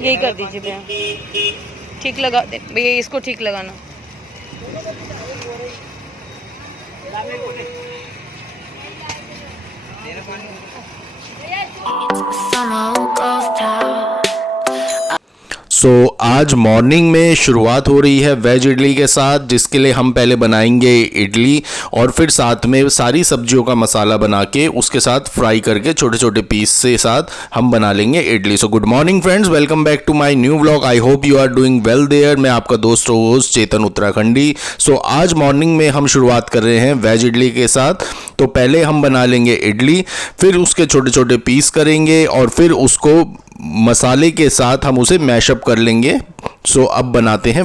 यही कर दीजिए भैया, ठीक लगा दे भैया, इसको ठीक लगाना। आज मॉर्निंग में शुरुआत हो रही है वेज इडली के साथ, जिसके लिए हम पहले बनाएंगे इडली और फिर साथ में सारी सब्जियों का मसाला बना के उसके साथ फ्राई करके छोटे छोटे पीस से साथ हम बना लेंगे idli. So good morning friends, welcome back to my new vlog. I hope you are doing well there. मैं आपका दोस्त होस्ट चेतन उत्तराखंडी। आज मॉर्निंग में हम शुरुआत कर रहे हैं वेज इडली के साथ। तो पहले हम बना लेंगे इडली, फिर उसके छोटे छोटे पीस करेंगे और फिर उसको मसाले के साथ हम उसे मैशअप कर लेंगे। अब बनाते हैं।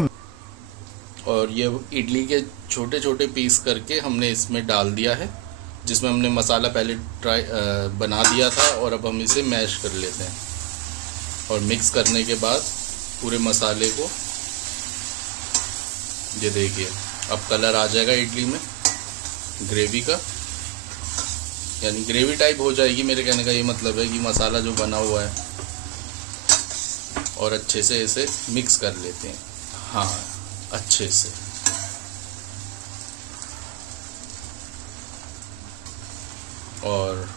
और ये इडली के छोटे छोटे पीस करके हमने इसमें डाल दिया है, जिसमें हमने मसाला पहले बना दिया था, और अब हम इसे मैश कर लेते हैं। और मिक्स करने के बाद पूरे मसाले को, ये देखिए अब कलर आ जाएगा इडली में ग्रेवी का, यानी ग्रेवी टाइप हो जाएगी। मेरे कहने का ये मतलब है कि मसाला जो बना हुआ है, और अच्छे से इसे मिक्स कर लेते हैं। हाँ, अच्छे से। और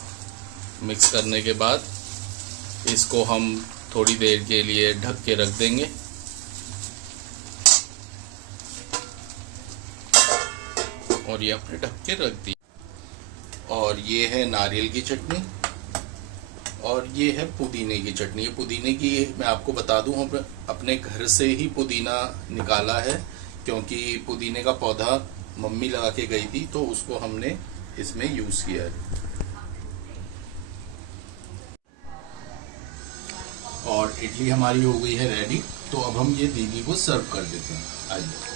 मिक्स करने के बाद इसको हम थोड़ी देर के लिए ढक के रख देंगे। और ये अपने ढक के रख दी। और ये है नारियल की चटनी, और ये है पुदीने की चटनी। ये पुदीने की मैं आपको बता दूं, हम अपने घर से ही पुदीना निकाला है, क्योंकि पुदीने का पौधा मम्मी लगा के गई थी, तो उसको हमने इसमें यूज किया है। और इडली हमारी हो गई है रेडी। तो अब हम ये दीदी को सर्व कर देते हैं। आइए।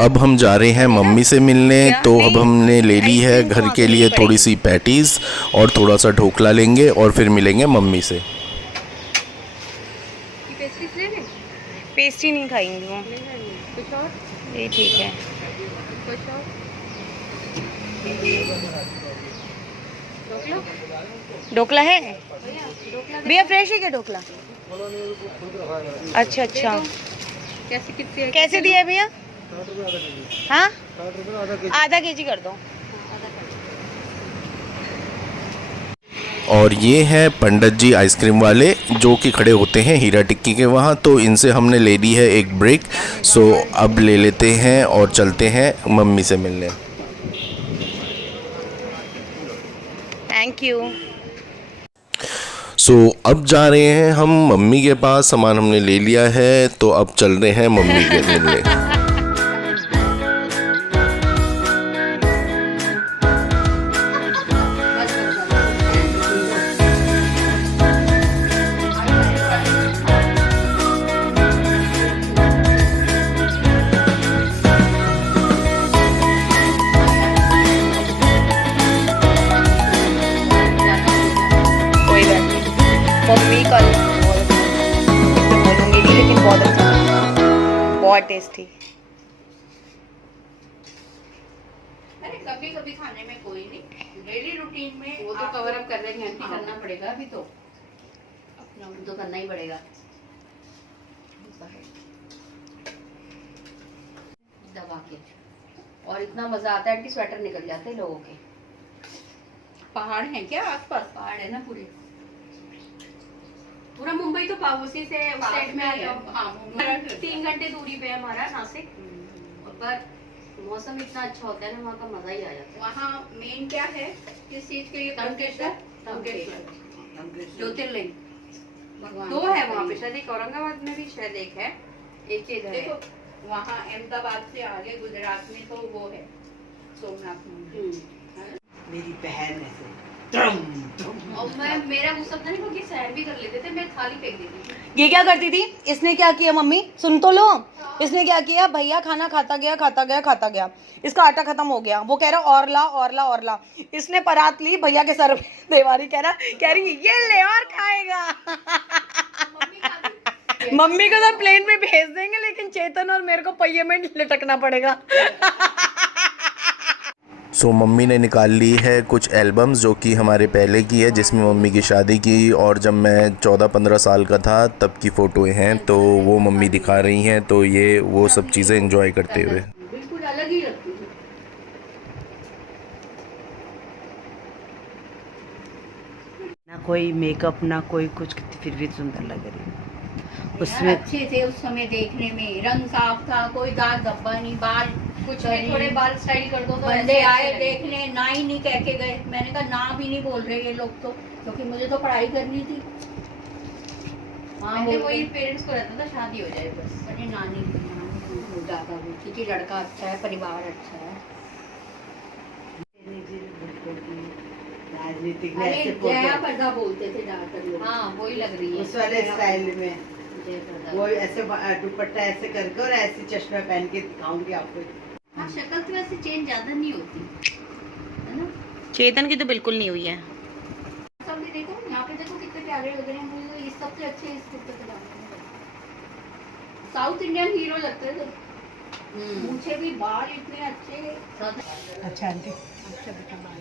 अब हम जा रहे हैं मम्मी से मिलने। तो अब हमने ले ली है घर के लिए थोड़ी सी पैटीज और थोड़ा सा ढोकला लेंगे, और फिर मिलेंगे मम्मी से। पेस्ट्री नहीं खाएंगे वो, ये ठीक है। ढोकला है भैया? फ्रेश है क्या ढोकला? अच्छा अच्छा, कैसे दिया है भैया? हाँ, आधा केजी कर दो। और ये है पंडित जी आइसक्रीम वाले, जो कि खड़े होते हैं हीरा टिक्की के वहाँ। तो इनसे हमने ले ली है एक ब्रेक। अब ले लेते हैं और चलते हैं मम्मी से मिलने। Thank you. अब जा रहे हैं हम मम्मी के पास। सामान हमने ले लिया है, तो अब चल रहे हैं मम्मी के मिलने। मम्मी कल बोलूँगी नहीं, लेकिन बहुत अच्छा, बहुत टेस्टी। अरे कभी कभी खाने में कोई नहीं, डेली रूटीन में वो तो कवर अप कर लेंगे आंटी। करना पड़ेगा अभी तो, अपना तो करना ही पड़ेगा। दबा के, और इतना मजा आता है आंटी, स्वेटर निकल जाते हैं लोगों के। पहाड़ है क्या आसपास? पहाड़ है ना पूरे, पूरा मुंबई तो उसी से उस साइड में है। हाँ, 3 घंटे दूरी पे है हमारा नासिक। पर मौसम इतना अच्छा होता है ना, वहाँ का मजा ही आ जाता है। वहाँ मेन क्या है, किस चीज के लिए? ज्योतिर्लिंग 2 है वहाँ पे, शायद एक औरंगाबाद में भी शायद एक है, एक चीज है। देखो वहाँ अहमदाबाद से आगे गुजरात में तो वो है सोमनाथ मंदिर। मेरी बहन है और मैं मेरा गुस्सा था नहीं क्योंकि सैर भी कर लेते थे, मैं थाली फेंक देती थी। ये क्या करती थी? इसने क्या किया मम्मी, सुन तो लो। इसने क्या किया, भैया खाना खाता गया खाता गया खाता गया, इसका आटा खत्म हो गया, वो कह रहा और ला और ला और ला। इसने परात ली भैया के सर पे, देवारी कह रही ये ले और खाएगा। मम्मी को तो प्लेन में भेज देंगे, लेकिन चेतन और मेरे को पहिए में लटकना पड़ेगा। सो मम्मी ने निकाल ली है कुछ एल्बम्स जो कि हमारे पहले की है, जिसमें मम्मी की शादी की और जब मैं 14-15 साल का था तब की फ़ोटोएं हैं, तो वो मम्मी दिखा रही हैं। तो ये वो सब चीज़ें एंजॉय करते हुए बिल्कुल अलग ही लगती थी। ना कोई मेकअप ना कोई कुछ, फिर भी सुंदर लग रही है। उसमें अच्छे थे उस समय देखने में, रंग साफ था, कोई दाग धब्बा नहीं, बाल कुछ भी थोड़े बाल स्टाइल कर दो तो बंदे आए देखने, ना ही नहीं कह के गए। मैंने कहा ना भी नहीं बोल रहे ये लोग तो, क्योंकि मुझे तो पढ़ाई करनी थी। पहले वही पेरेंट्स को रहता था शादी हो जाए बस। अरे नानी हो जाता वो, क्योंकि लड़का अच्छा है, परिवार अच्छा है। राजनीतिक में अरे ऐसे जया फोटो पर्दा बोलते थे ज्यादातर लोग। हाँ वही लग रही है उस वाले स्टाइल में, जया पर्दा। वो ऐसे दुपट्टा ऐसे करके और ऐसे चश्मा पहन के दिखाऊंगी आपको। हाँ शक्ल तो वैसे चेंज ज्यादा नहीं होती है ना। चेतन की तो बिल्कुल नहीं हुई है। सब भी देखो यहाँ पे, देखो कितने प्यारे लग रहे हैं। मुझे तो इस सबसे अच्छे इस कुर्ते पे डालते हैं। साउथ इंडियन हीरो लगते थे, मुझे भी बाल इतने अच्छे। अच्छा आंटी, अच्छा बेटा बाल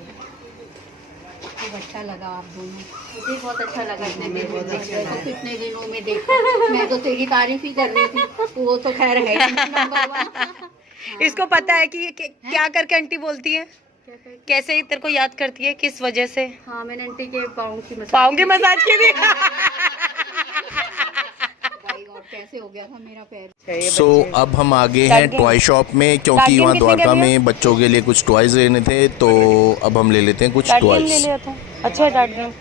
खूब अच्छा लगा आप दोनों। मुझे बहुत अच्छा लगा इतने दिन में देख रहे तो, कितने दिनों में देखा। मैं तो तेरी तारीफ ही कर रही थी, वो तो खैर है ही नंबर 1। इसको पता है कि ये क्या करके आंटी बोलती है, कैसे तेरे को याद करती है, किस वजह से? हाँ मैंने आंटी के पाँव की मसाज की थी। भाई और कैसे हो गया था मेरा पैर। सो अब हम आगे हैं टॉय शॉप में, क्योंकि वहाँ द्वारका में बच्चों के लिए कुछ टॉयज लेने थे, तो अब हम ले लेते हैं कुछ टॉयज। अच्छा है डार्ट गेम।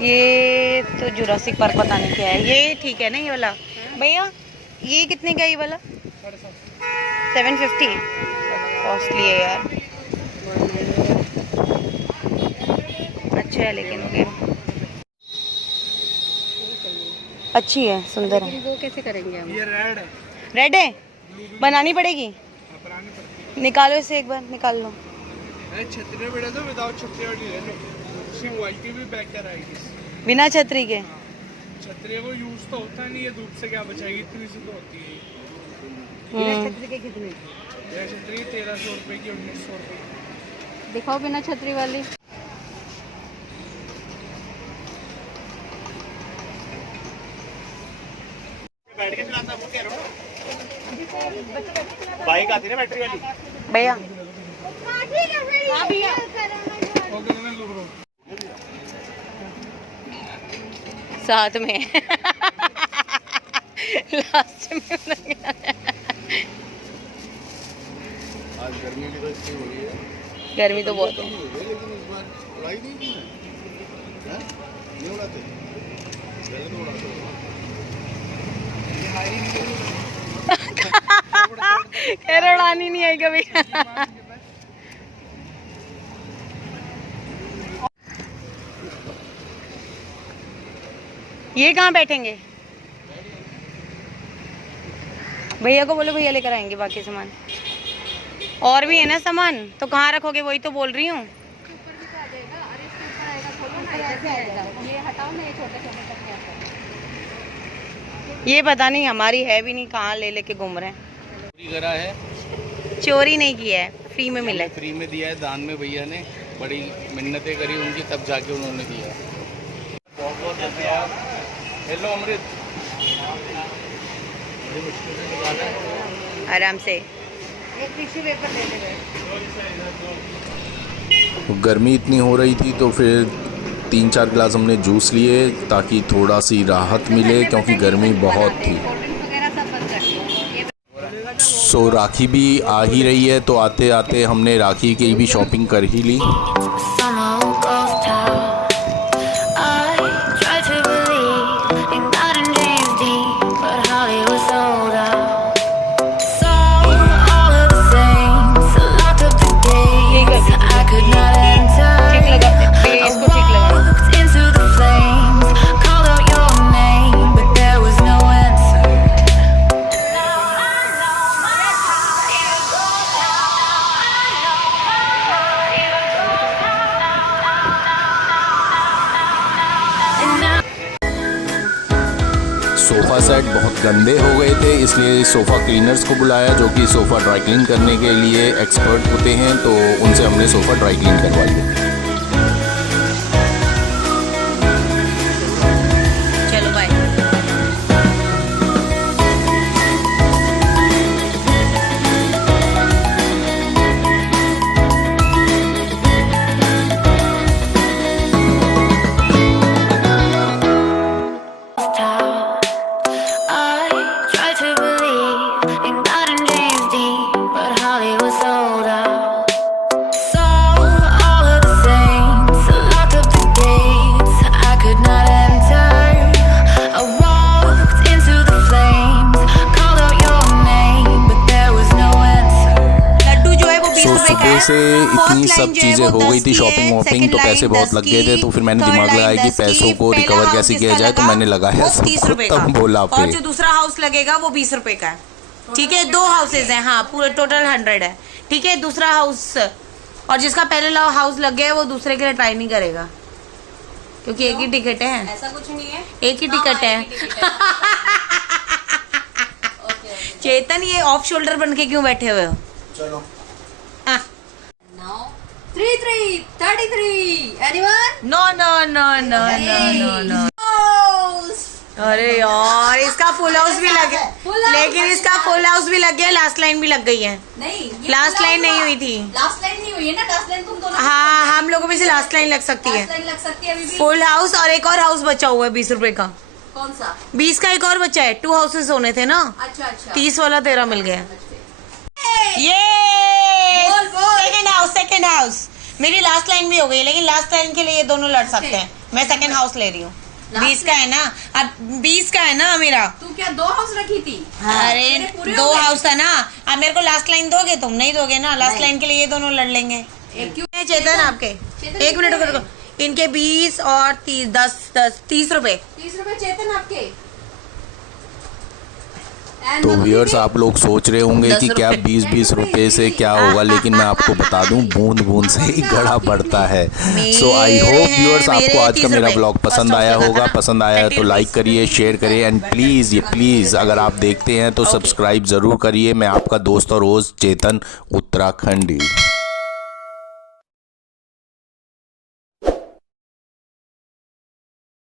ये तो जुरासिक पार्क पता नहीं क्या है। ये ठीक है ना ये वाला भैया? ये कितने का ये वाला? 750। कॉस्टली है यार। अच्छा है लेकिन गेम अच्छी है, सुंदर है। वो कैसे करेंगे हम? ये रेड है, रेड है, बनानी पड़ेगी। निकालो इसे एक बार, निकाल लो। छतरी बेटा तो विदाउट छतरी वाली ले लो, उसकी क्वालिटी भी बेटर आएगी। बिना छतरी के छतरी वो यूज तो होता नहीं है, धूप से क्या बचाएगी, इतनी सी तो होती है। छतरी के कितने? यह छतरी 1300 रुपए की, 1900 रुपए की। दिखाओ बिना छतरी वाली। बैठ के चलाता वो कह रहा हूं, बाइक आती है बैटरी वाली भैया। ओके मैं लूट रहा हूं साथ में लास्ट में आज गर्मी भी तो इतनी हो रही है। गर्मी तो बहुत है। लेकिन इस बार उड़ाई नहीं की है? नहीं उड़ाते, पहले तो उड़ाते खैर उड़ानी नहीं आई कभी। ये कहाँ बैठेंगे? भैया को बोलो, भैया लेकर आएंगे बाकी सामान। और भी है ना सामान, तो कहाँ रखोगे? वही तो बोल रही हूँ। ये पता नहीं, हमारी है भी नहीं, कहाँ ले लेके घूम रहे हैं। चोरी करा है? चोरी नहीं किया है, फ्री में मिला है। फ्री में दिया है, दान में भैया ने बड़ी मिन्नतें करी उनकी, तब जाके उन्होंने दिया। बहुत बहुत धन्यवाद। हेलो अमृत, आराम से। एक टिश्यू पेपर ले ले। गर्मी इतनी हो रही थी तो फिर 3-4 गिलास हमने जूस लिए ताकि थोड़ा सी राहत मिले, क्योंकि गर्मी बहुत थी। सो राखी भी आ ही रही है, तो आते आते हमने राखी की भी शॉपिंग कर ही ली। सोफ़ा सेट बहुत गंदे हो गए थे, इसलिए सोफ़ा क्लीनर्स को बुलाया जो कि सोफ़ा ड्राई क्लीन करने के लिए एक्सपर्ट होते हैं, तो उनसे हमने सोफ़ा ड्राई क्लीन करवा लिया। चलो बाय। सुबह से इतनी सब चीज़ें हो गई थी, शॉपिंग वॉपिंग, तो पैसे बहुत लग गए थे, तो फिर मैंने दिमाग लगाया कि पैसों को रिकवर कैसे किया जाए, तो मैंने लगाया 30 रुपए का, बोला पे। और जो दूसरा हाउस लगेगा वो 20 रुपए का है, ठीक है। 2 हाउसेज हैं, हाँ, पूरे टोटल 100 है, ठीक है। दूसरा हाउस, और जिसका पहले हाउस लग गया है वो दूसरे के लिए ट्राई नहीं करेगा, क्योंकि एक ही टिकट है। ऐसा कुछ नहीं है, एक ही टिकट है। चेतन, ये ऑफ शोल्डर बन के क्यों बैठे हुए हो? चलो 33 anyone? No no no no no no no. अरे यार, इसका फुल हाउस भी लग गया, लेकिन इसका फुल हाउस भी लग गया, लास्ट लाइन भी लग गई है। नहीं, लास्ट लाइन नहीं हुई थी। लास्ट लाइन नहीं हुई है ना, लास्ट लाइन तुम दोनों। हाँ, हम लोगों में से लास्ट लाइन लग सकती है। लास्ट लाइन लग सकती है अभी भी। फुल हाउस और एक और हाउस बचा हुआ है 20 रुपए का। कौन सा? 20 का एक और बचा है, 2 हाउसेस होने थे ना। अच्छा अच्छा। 30 वाला 13 मिल गया। ये सेकंड हाउस मेरी लास्ट लाइन भी हो गई, लेकिन लास्ट लाइन के लिए ये दोनों लड़ सकते हैं। मैं सेकंड हाउस ले रही हूँ। 20 का है ना, अब 20 का है ना मेरा। तू क्या 2 हाउस रखी थी? अरे 2 हाउस है ना, अब मेरे को लास्ट लाइन दोगे, तुम नहीं दोगे ना। लास्ट लाइन के लिए ये दोनों लड़ लेंगे। क्यों चेतन आपके? एक मिनट रुको, इनके 20 और 30, 30 रुपए। 30 रुपए चेतन आपके। तो व्यूअर्स, आप लोग सोच रहे होंगे कि क्या 20-20 रुपए से क्या होगा, लेकिन मैं आपको बता दूं, बूंद बूंद से ही घड़ा बढ़ता है। सो आई होप व्यूअर्स आपको आज का मेरा ब्लॉग पसंद आया होगा। पसंद आया तो लाइक करिए, शेयर करिए, एंड प्लीज़ अगर आप देखते हैं तो सब्सक्राइब ज़रूर करिए। मैं आपका दोस्त और होस्ट चेतन उत्तराखंडी।